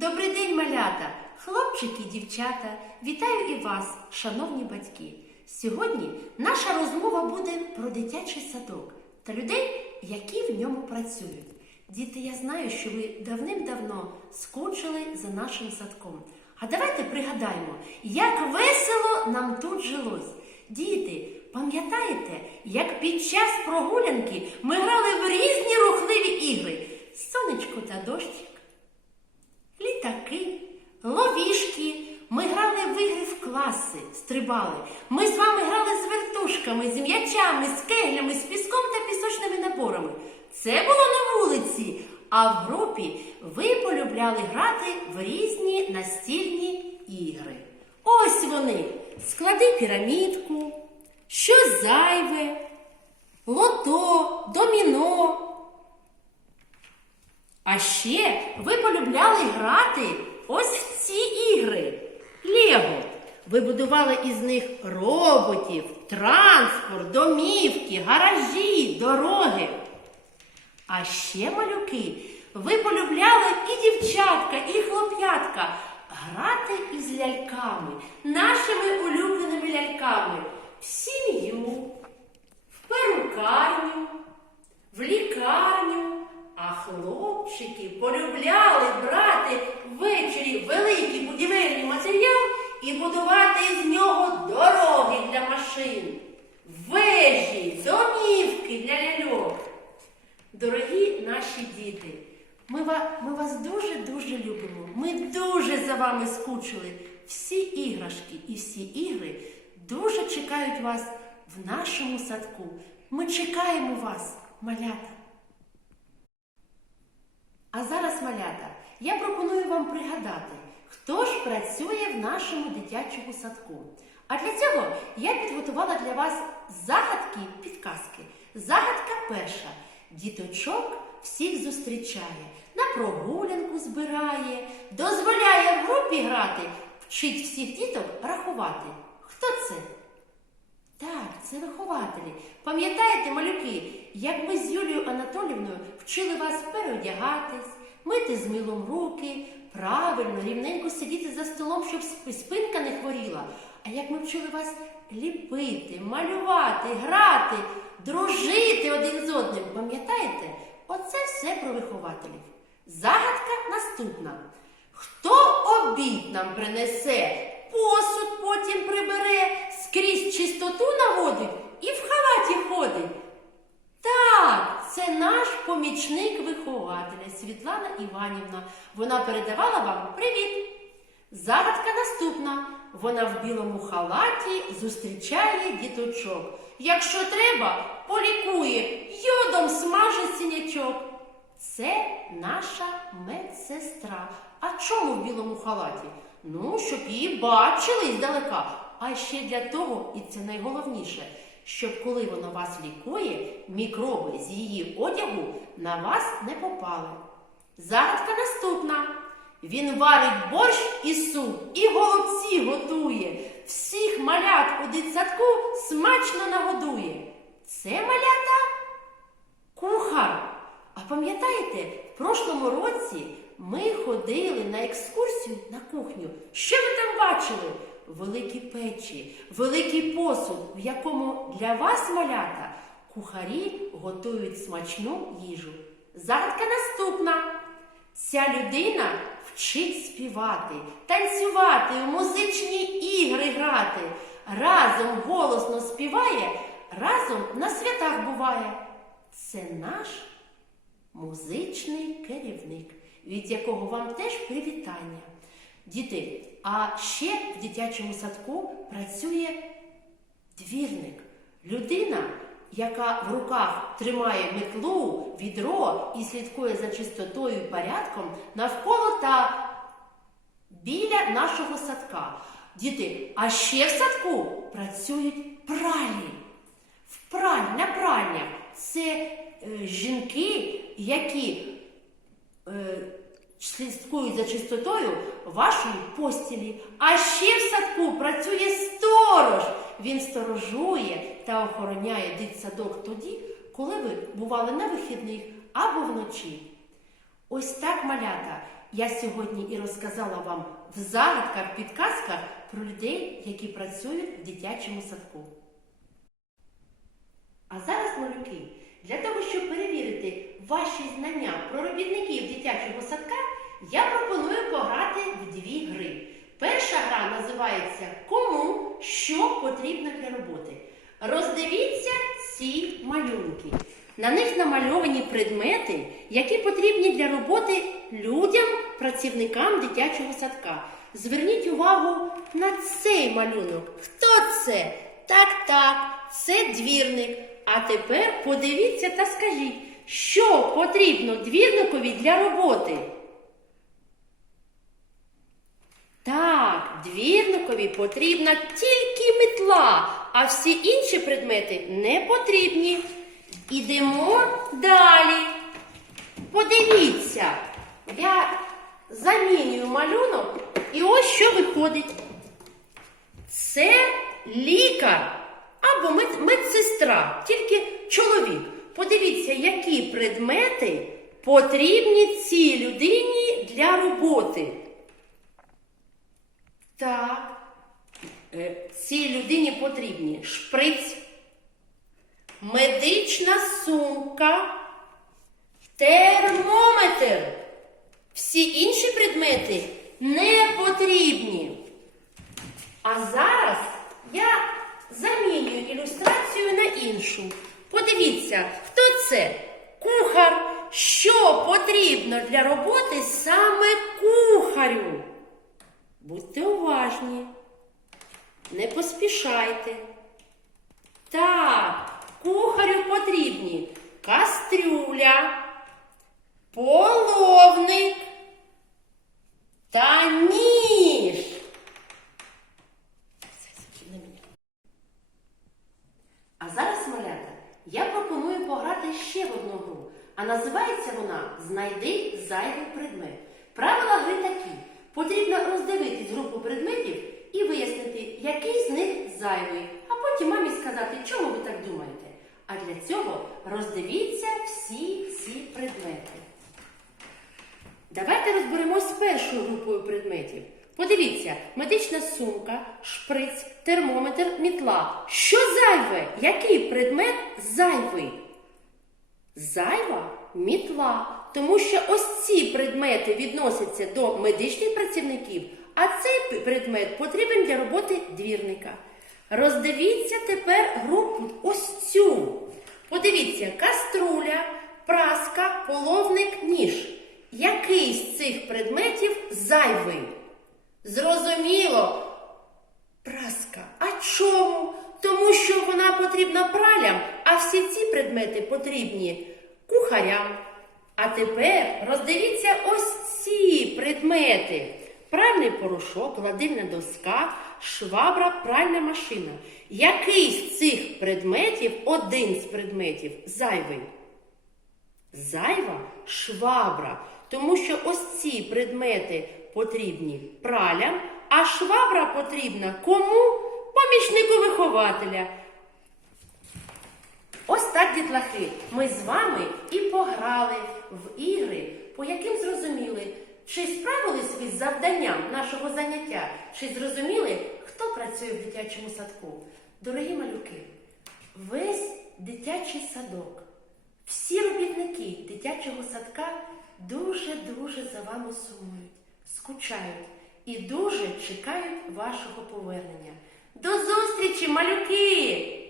Добрий день, малята, хлопчики і дівчата. Вітаю і вас, шановні батьки. Сьогодні наша розмова буде про дитячий садок та людей, які в ньому працюють. Діти, я знаю, що ви давним-давно скучили за нашим садком. А давайте пригадаємо, як весело нам тут жилось. Діти, пам'ятаєте, як під час прогулянки ми грали в різні рухливі ігри? Сонечко та дощик, літаки, ловішки. Ми грали в ігри в класи, стрибали. Ми з вами грали з вертушками, з м'ячами, з кеглями, з піском та пісочними наборами. Це було на вулиці, а в групі ви полюбляли грати в різні настільні ігри. Ось вони. Склади пірамідку, що зайве, лото, доміно. А ще ви полюбляли грати ось ці ігри. Лего. Ви будували із них роботів, транспорт, домівки, гаражі, дороги. А ще, малюки, ви полюбляли і дівчатка, і хлоп'ятка грати із ляльками, нашими улюбленими ляльками в сім'ю, в перукарню, в лікарню. А хлопчики полюбляли брати ввечері великий будівельний матеріал і будувати з нього дороги для машин, вежі, домівки для ляльок. Дорогі наші діти, ми, ва- ми вас дуже-дуже любимо. Ми дуже за вами скучили. Всі іграшки і всі ігри дуже чекають вас в нашому садку. Ми чекаємо вас, малята. А зараз, малята, я пропоную вам пригадати, хто ж працює в нашому дитячому садку. А для цього я підготувала для вас загадки підказки. Загадка перша. Діточок всіх зустрічає, на прогулянку збирає, дозволяє в групі грати, вчить всіх діток рахувати. Хто це? Так, це вихователі. Пам'ятаєте, малюки, як ми з Юлією Анатолівною вчили вас переодягатись, мити з милом руки, правильно, рівненько сидіти за столом, щоб спинка не хворіла. А як ми вчили вас ліпити, малювати, грати, дружити один з одним, пам'ятаєте? Оце все про вихователів. Загадка наступна. Хто обід нам принесе, посуд потім прибере, скрізь чистоту наводить і в халаті ходить? Так, це наш помічник вихователя Світлана Іванівна. Вона передавала вам привіт. Загадка наступна. Вона в білому халаті зустрічає діточок. Якщо треба, полікує, йодом смажить синячок. Це наша медсестра. А чому в білому халаті? Ну, щоб її бачили здалека. А ще для того, і це найголовніше, щоб коли вона вас лікує, мікроби з її одягу на вас не попали. Загадка наступна. Він варить борщ і суп, і голубці готує. Всіх малят у дитсадку смачно нагодує. Це малята кухар. А пам'ятаєте, в прошлому році ми ходили на екскурсію на кухню. Що ви там бачили? Великі печі, великий посуд, в якому для вас, малята, кухарі готують смачну їжу. Загадка наступна. Ця людина вчить співати, танцювати, у музичні ігри грати. Разом голосно співає, разом на святах буває. Це наш музичний керівник, від якого вам теж привітання. Діти, а ще в дитячому садку працює двірник. Людина, яка в руках тримає метлу, відро і слідкує за чистотою і порядком навколо та біля нашого садка. Діти, а ще в садку працюють пральні. В праль, на пральнях це е, жінки, які е, слідкують за чистотою вашої постілі. А ще в садку працює сторож. Він сторожує та охороняє дитсадок тоді, коли ви бували на вихідних або вночі. Ось так, малята, Я сьогодні і розказала вам в загадках, підказках про людей, які працюють в дитячому садку. А зараз, малюки, для того, щоб перевірити ваші знання про робітників дитячого садка, я пропоную пограти в дві гри. Перша гра називається Кому що потрібно для роботи. Роздивіться ці малюнки. На них намальовані предмети, які потрібні для роботи людям, працівникам дитячого садка. Зверніть увагу на цей малюнок. Хто це? Так, так, це двірник. А тепер подивіться та скажіть, що потрібно двірникові для роботи. Так, двірникові потрібна тільки метла, а всі інші предмети не потрібні. Ідемо далі. Подивіться, я замінюю малюнок, і ось що виходить. Це лікар або мед- медсестра, тільки чоловік. Подивіться, які предмети потрібні цій людині для роботи. Так, е, цій людині потрібні шприц, медична сумка, термометр. Всі інші предмети не потрібні. А зараз я замінюю ілюстрацію на іншу. Подивіться, хто це? Кухар. Що потрібно для роботи саме кухарю? Будьте уважні, не поспішайте. Так, кухарю потрібні кастрюля, половник та ніж. А зараз, малята, я пограти ще в одну гру. А називається вона Знайди зайвий предмет. Правила гри такі. Потрібно роздивитись групу предметів і вияснити, який з них зайвий, а потім мамі сказати, чому ви так думаєте. А для цього роздивіться всі ці предмети. Давайте розберемось з першою групою предметів. Подивіться, медична сумка, шприц, термометр, мітла. Що зайве? Який предмет зайвий? Зайва мітла. Тому що ось ці предмети відносяться до медичних працівників, а цей предмет потрібен для роботи двірника. Роздивіться тепер групу ось цю. Подивіться, каструля, праска, половник, ніж. Який з цих предметів зайвий? Зрозуміло. Праска. А чому? Тому що вона потрібна пралям, а всі ці предмети потрібні кухарям. А тепер роздивіться ось ці предмети: пральний порошок, гладильна доска, швабра, пральна машина. Який з цих предметів, один з предметів, зайвий? Зайва швабра, тому що ось ці предмети потрібні пралям, а швабра потрібна кому? Помічнику вихователя. Ось так, дітлахи, ми з вами і пограли в ігри, по яким зрозуміли, чи справились ви з завданням нашого заняття, чи зрозуміли, хто працює в дитячому садку. Дорогі малюки, весь дитячий садок, всі робітники дитячого садка дуже-дуже за вами сумують, скучають і дуже чекають вашого повернення. До зустрічі, малюки!